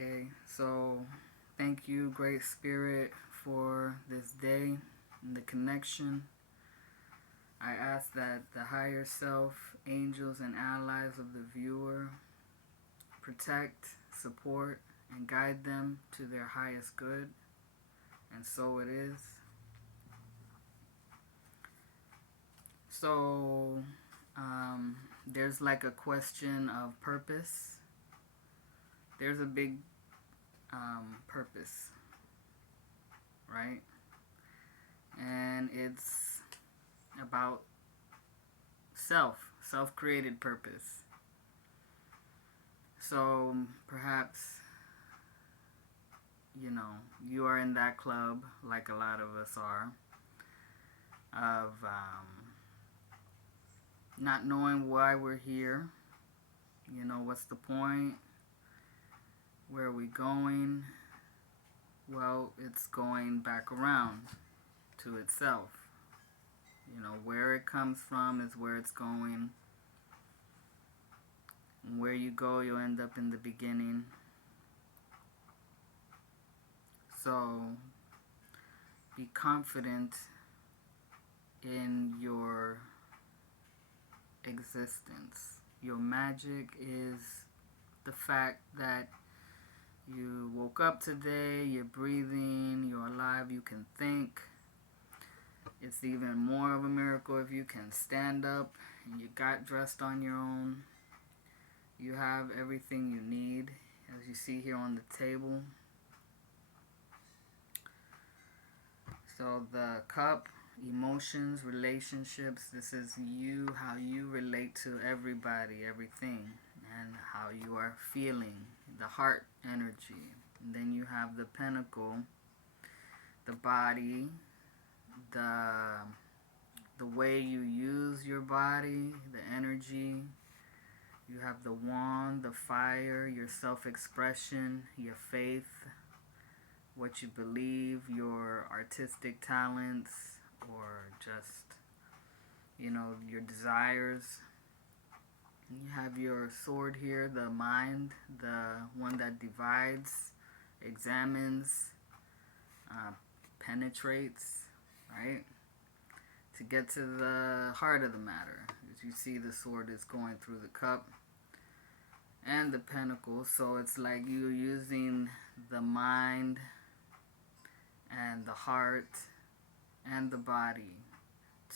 Okay, so thank you, Great Spirit, for this day and the connection. I ask that the higher self, angels, and allies of the viewer protect, support, and guide them to their highest good. And so it is. So, there's like a question of purpose. There's a big purpose, right? And it's about self created purpose. So perhaps, you are in that club, like a lot of us are, of not knowing why we're here. What's the point? Where are we going? Well, it's going back around to itself. Where it comes from is where it's going. And where you go, you'll end up in the beginning. So, be confident in your existence. Your magic is the fact that you woke up today, you're breathing, you're alive, you can think. It's even more of a miracle if you can stand up and you got dressed on your own. You have everything you need, as you see here on the table. So the cup, emotions, relationships, this is you, how you relate to everybody, everything, and how you are feeling, the heart energy. And then you have the pentacle, the body, the way you use your body, the energy. You have the wand, the fire, your self-expression, your faith, what you believe, your artistic talents, or just, your desires. You have your sword here, the mind, the one that divides, examines, penetrates, right? To get to the heart of the matter. As you see, the sword is going through the cup and the pentacle. So it's like you're using the mind and the heart and the body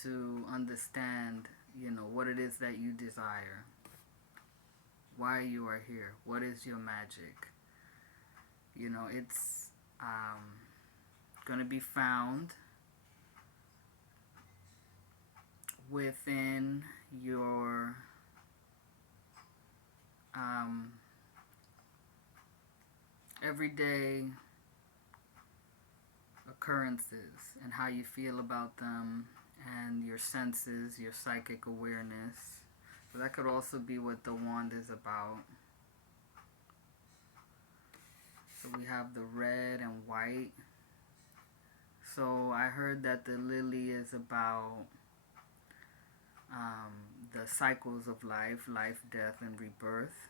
to understand, what it is that you desire, why you are here, what is your magic. It's going to be found within your everyday occurrences and how you feel about them and your senses, your psychic awareness. So that could also be what the wand is about. So we have the red and white. So I heard that the lily is about the cycles of life, death, and rebirth.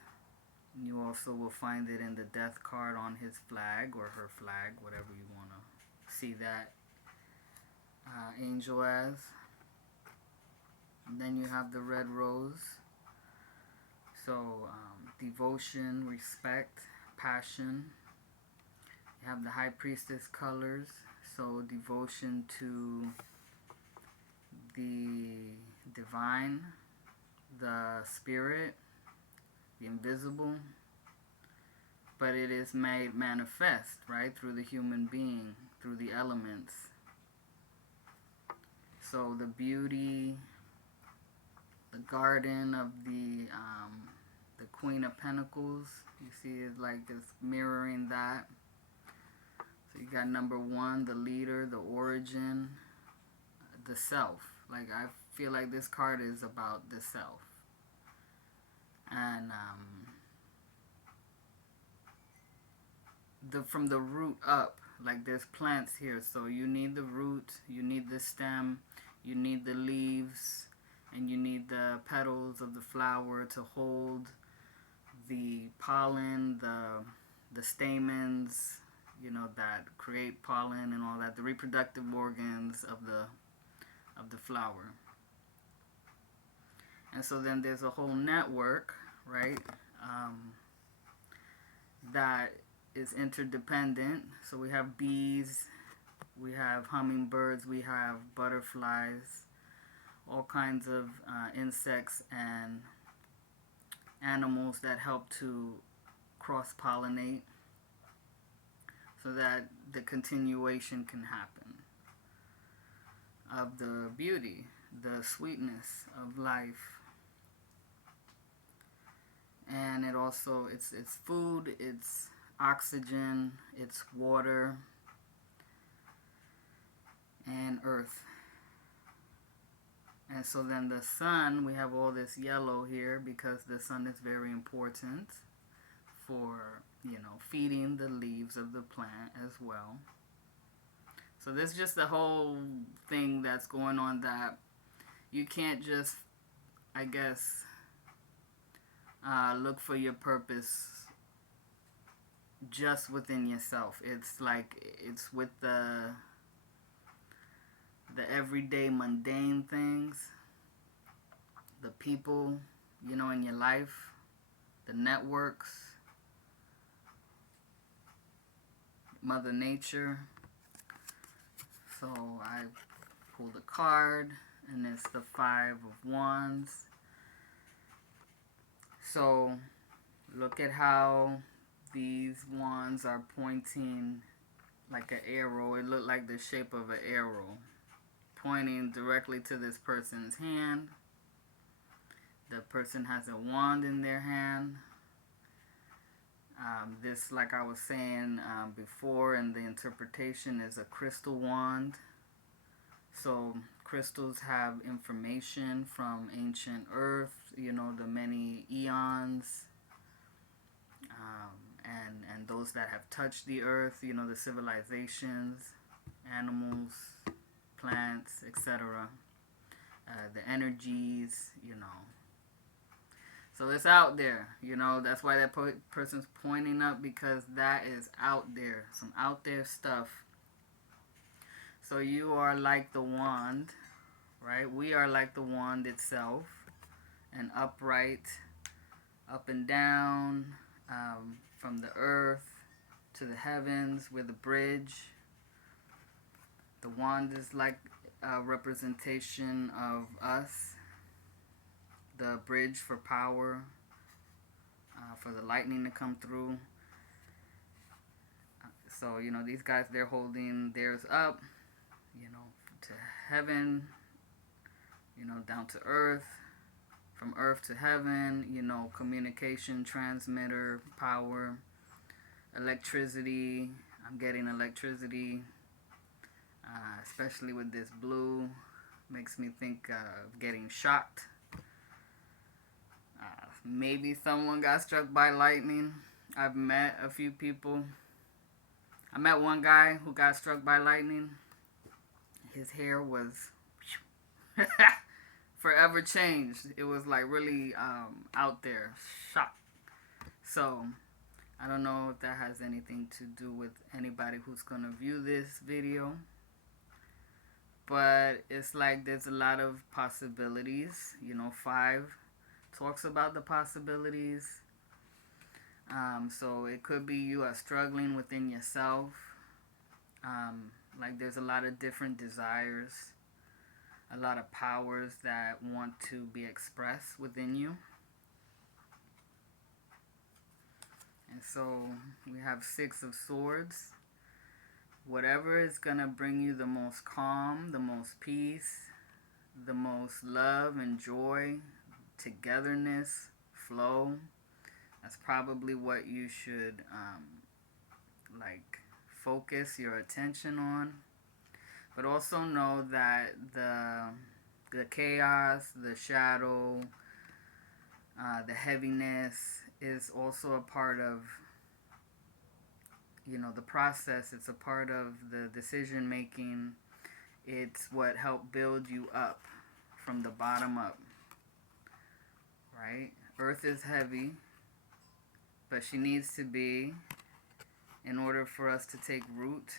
You also will find it in the death card on his flag or her flag, whatever you want to see that angel as. And then you have the red rose. So devotion, respect, passion. You have the high priestess colors. So devotion to the divine, the spirit, the invisible, but it is made manifest, right, through the human being, through the elements. So the beauty, the garden of the Queen of Pentacles, you see it's like this mirroring that. So you got number one, the leader, the origin, the self. Like I feel like this card is about the self. And from the root up, like there's plants here, so you need the root, you need the stem, you need the leaves, and you need the petals of the flower to hold the pollen, the stamens, you know, that create pollen and all that, the reproductive organs of the flower. And so then there's a whole network, right, that is interdependent. So we have bees, we have hummingbirds, we have butterflies, all kinds of insects and animals that help to cross-pollinate so that the continuation can happen of the beauty, the sweetness of life. And it also, it's food, it's oxygen, it's water, and earth. And so then the sun, we have all this yellow here because the sun is very important for, you know, feeding the leaves of the plant as well. So there's just a whole thing that's going on that you can't just, I guess, look for your purpose just within yourself. It's like, it's with the everyday mundane things, the people, you know, in your life, the networks, Mother Nature. So I pulled a card, and it's the Five of Wands. So look at how these wands are pointing like an arrow. It looked like the shape of an arrow pointing directly to this person's hand. The person has a wand in their hand. This, like I was saying before in the interpretation, is a crystal wand. So crystals have information from ancient Earth, you know, the many eons, and those that have touched the Earth, you know, the civilizations, animals, plants, etc. The energies, you know. So it's out there, you know. That's why that person's pointing up, because that is out there, some out there stuff. So you are like the wand, right? We are like the wand itself, and upright, up and down, from the earth to the heavens. We're the bridge. The wand is like a representation of us, the bridge for power, for the lightning to come through. So, you know, these guys, they're holding theirs up, you know, to heaven, you know, down to earth, from earth to heaven, you know, communication, transmitter, power, electricity. I'm getting electricity, especially with this blue. Makes me think of getting shocked. Maybe someone got struck by lightning. I've met a few people. I met one guy who got struck by lightning. His hair was forever changed. It was like really out there. Shock. So I don't know if that has anything to do with anybody who's going to view this video. But it's like there's a lot of possibilities. You know, 5 talks about the possibilities. So it could be you are struggling within yourself. Like there's a lot of different desires, a lot of powers that want to be expressed within you. And so we have 6 of Swords. Whatever is going to bring you the most calm, the most peace, the most love and joy, togetherness, flow, that's probably what you should like focus your attention on. But also know that the chaos, the shadow, the heaviness is also a part of, you know, the process. It's a part of the decision making. It's what helped build you up from the bottom up, right? Earth is heavy, but she needs to be in order for us to take root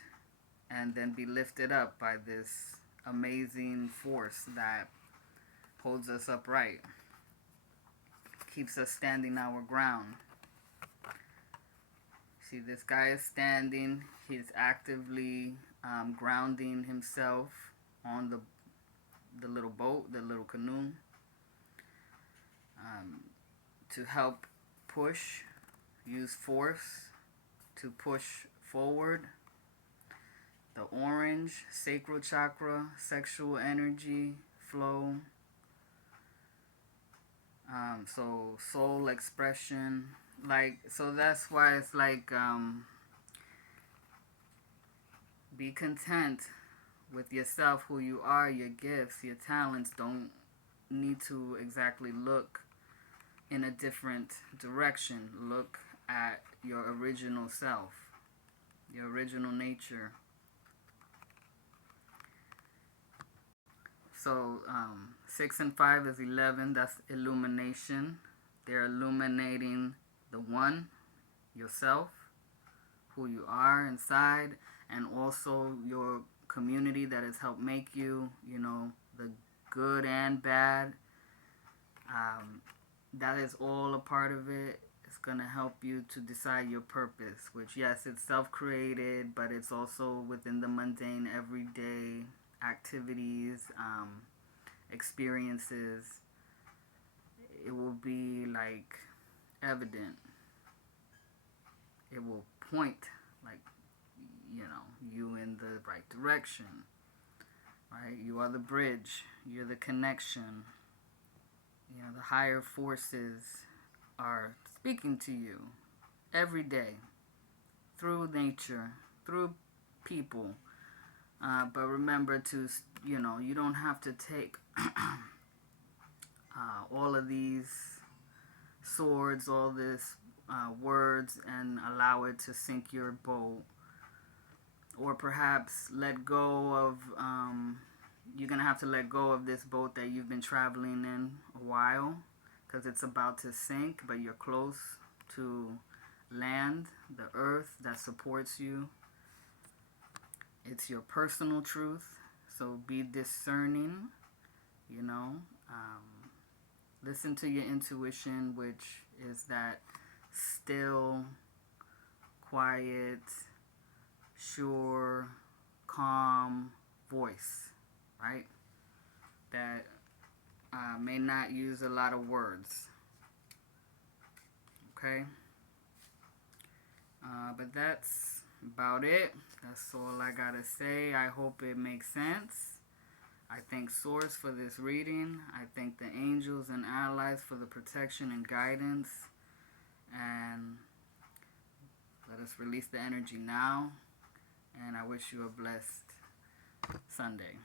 and then be lifted up by this amazing force that holds us upright, keeps us standing our ground. See, this guy is standing. He's actively grounding himself on the little boat, the little canoe, to help push, use force to push forward. The orange, sacral chakra, sexual energy flow. So soul expression, like, so that's why it's like, be content with yourself, who you are, your gifts, your talents. Don't need to exactly look in a different direction. Look at your original self, your original nature. So 6 and 5 is 11. That's illumination. They're illuminating the one, yourself, who you are inside, and also your community that has helped make you, you know, the good and bad. That is all a part of it. It's going to help you to decide your purpose, which, yes, it's self-created, but it's also within the mundane, everyday activities, experiences. It will be like evident. It will point, like, you know, you in the right direction, right? You are the bridge. You're the connection. You know, the higher forces are speaking to you every day through nature, through people. But remember to, you know, you don't have to take all of these swords, all this words, and allow it to sink your boat. Or perhaps let go of, you're going to have to let go of this boat that you've been traveling in a while, because it's about to sink, but you're close to land, the earth that supports you. It's your personal truth, so be discerning, you know. Listen to your intuition, which is that still, quiet, sure, calm voice, right? That may not use a lot of words, okay? But that's about it. That's all I gotta say. I hope it makes sense. I thank Source for this reading. I thank the angels and allies for the protection and guidance. And let us release the energy now. And I wish you a blessed Sunday.